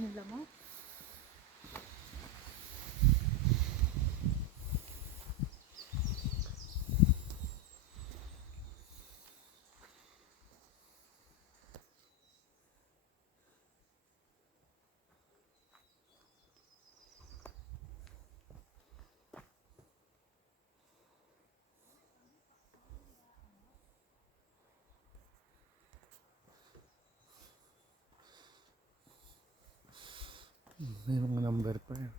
nila mo? May mga number pa yan.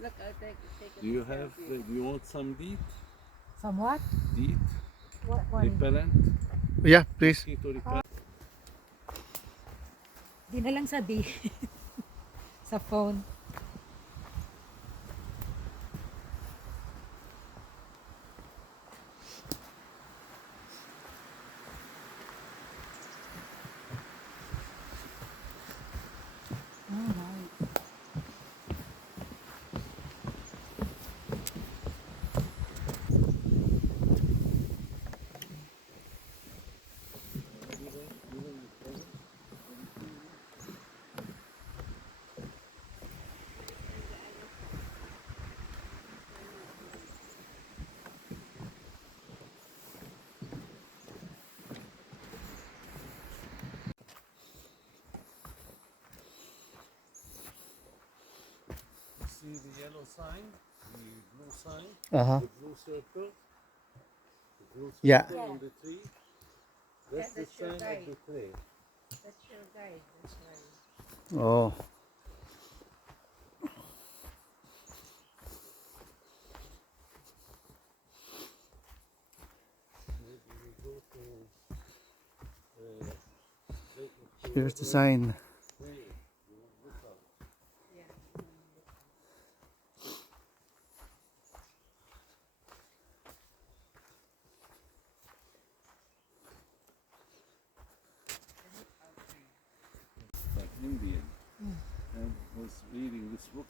Look, I'll take a Do you picture have? of you. Do you want some DEET? Somewhat? DEET What? repellent? Yeah, please. Mosquito repellent. Di na lang sabi. Sa phone. See the yellow sign, the blue sign, Uh-huh. the blue circle, the blue circle Yeah. on the tree. That's the that's your sign of guide. the tree. That's your guide. That's right. Oh. Maybe we go to Lake Here's the sign. Way. You look up. Yeah. Like Indian. And was reading this book.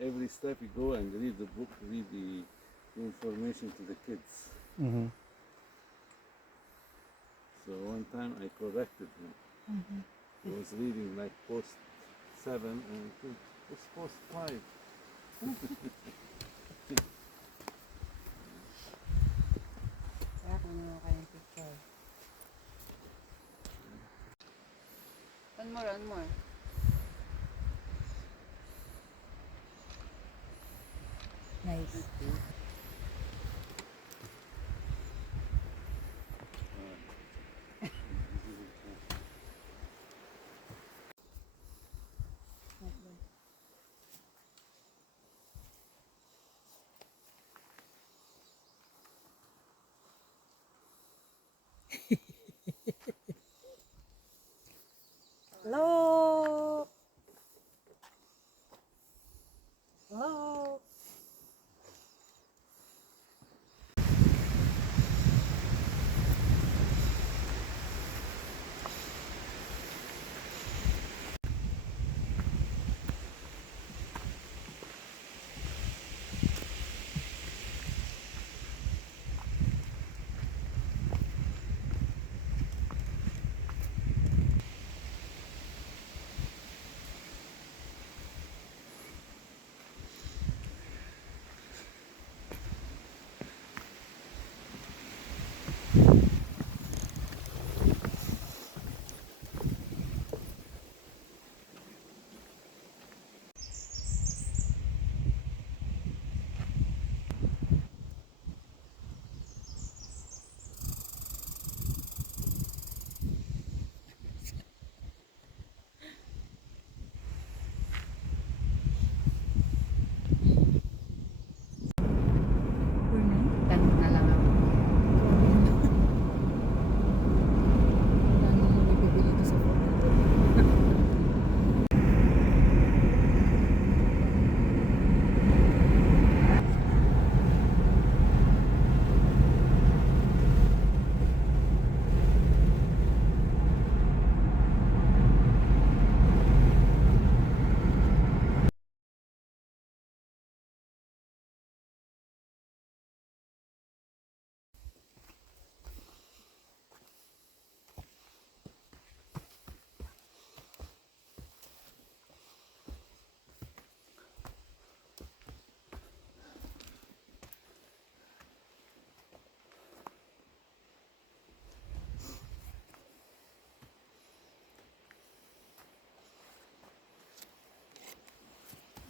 Every step you go and read the book, read the information to the kids. Mm-hmm. So one time I corrected him. He was reading like post 7 and I think it's post 5. Kaya kung meron kayong picture. One more, one more. Nice. Hello. Hello.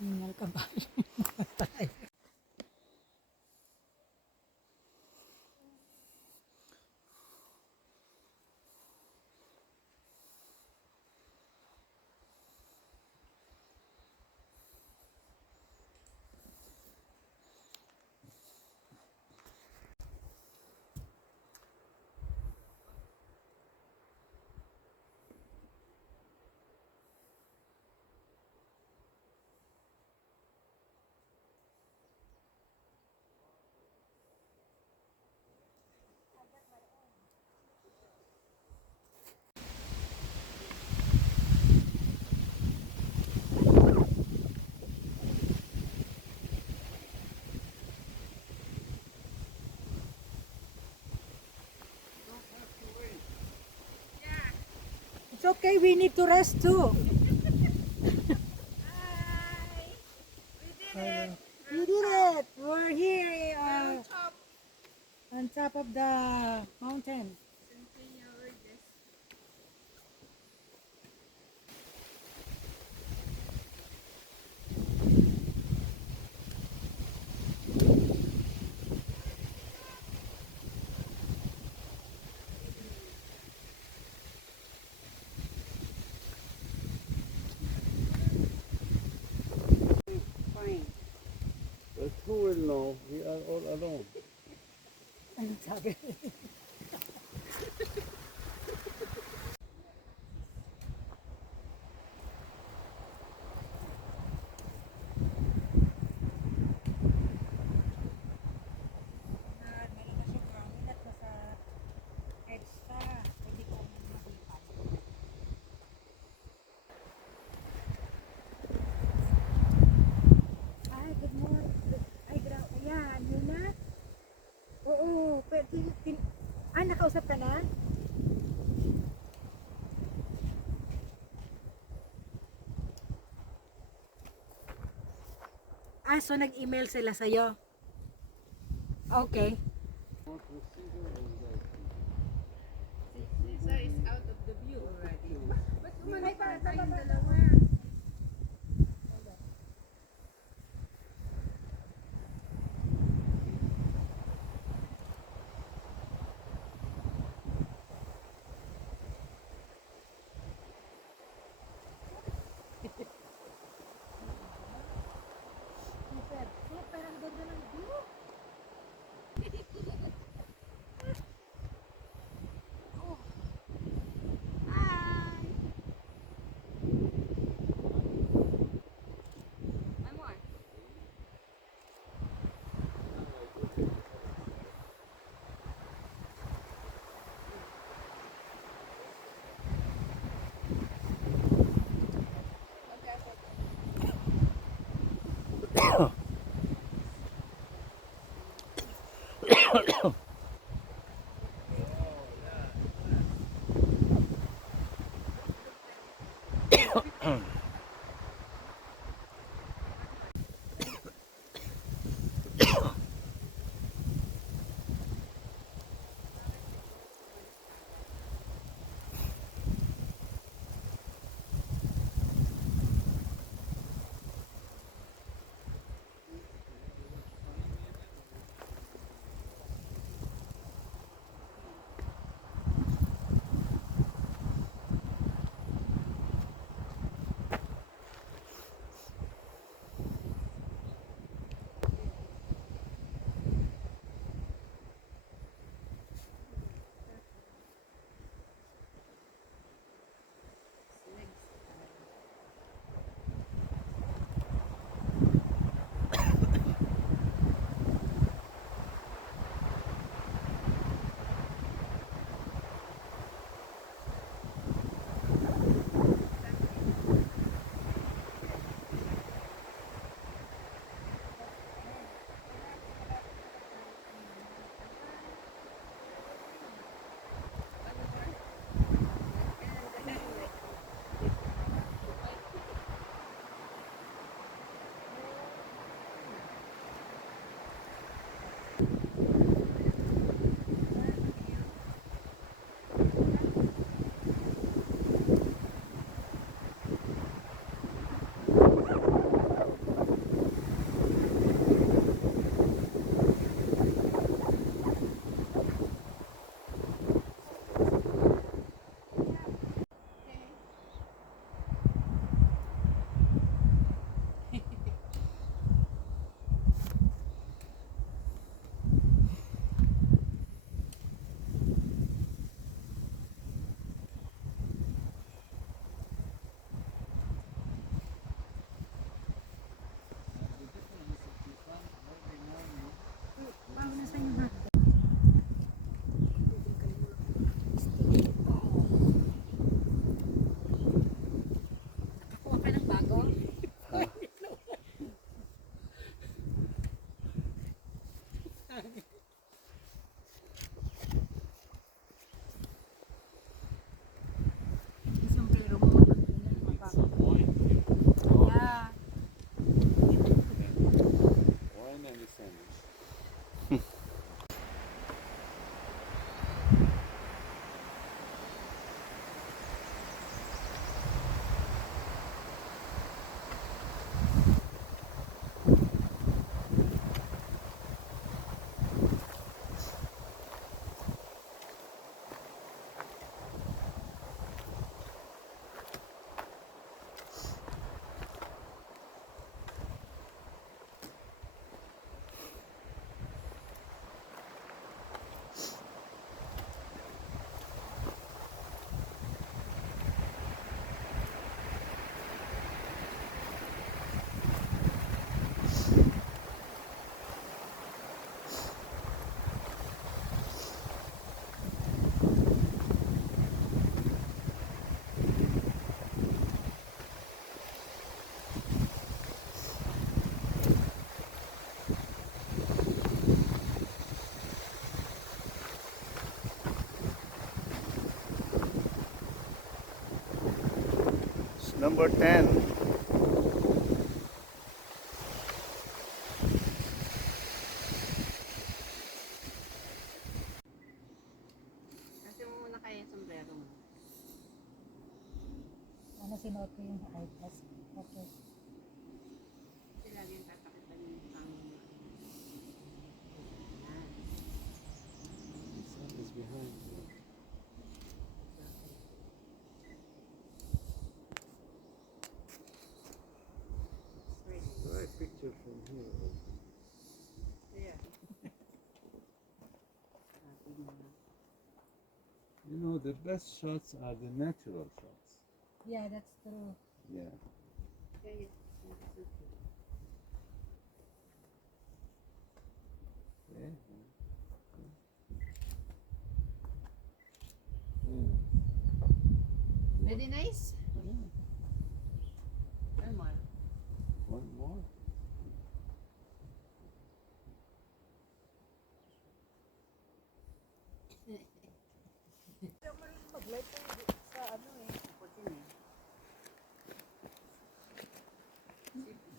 Ingal ka ba? It's okay, we need to rest too. We did it! We're here on top of the mountain. Fine. But who will know? We are all alone. Anong sabi? Ay, good morning. Ay, ayan, yun na. Oo, pero nakausap ka na? So nag-email sila sa'yo? Okay. Lisa is out of the view already. Ba't umanay pa tayong dalawa? Super, super, ang ganda ng view. Number 10. Kasi mo muna kayo yung sombrero mo. Ano sinuot ko yung eyeglass? Okay. Kasi lagi yung tatakipan yung pangin. The sun is behind you. Right picture from here. Yeah. You know, the best shots are the natural shots. Yeah, that's true. Yeah. Yeah, yeah. That's okay. Yeah. Very nice. One more. One more. Mag-light sa ano eh. Ako din eh.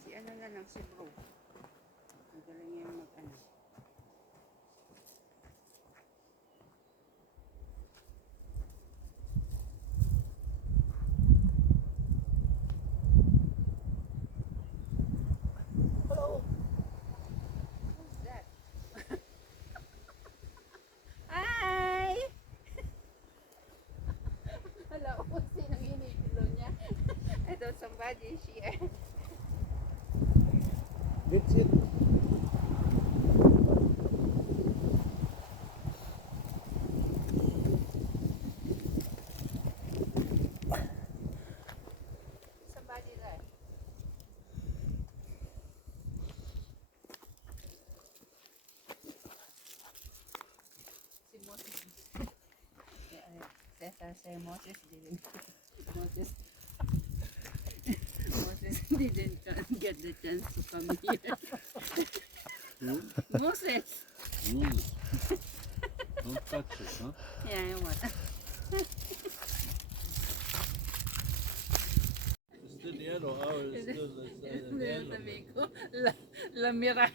Si ano na lang, si bro. Ang galing niya mag-ano. Who's that? Hi! Hello, sinong inipilo niya? I thought somebody is here. That's it. Somebody there. Si Moses. Cesar say Moses didn't. Moses. Moses didn't get the chance to come here. Moses. Don't touch it, huh? Yeah, I want. Still yellow. Ours is still Sabi ko, la mira.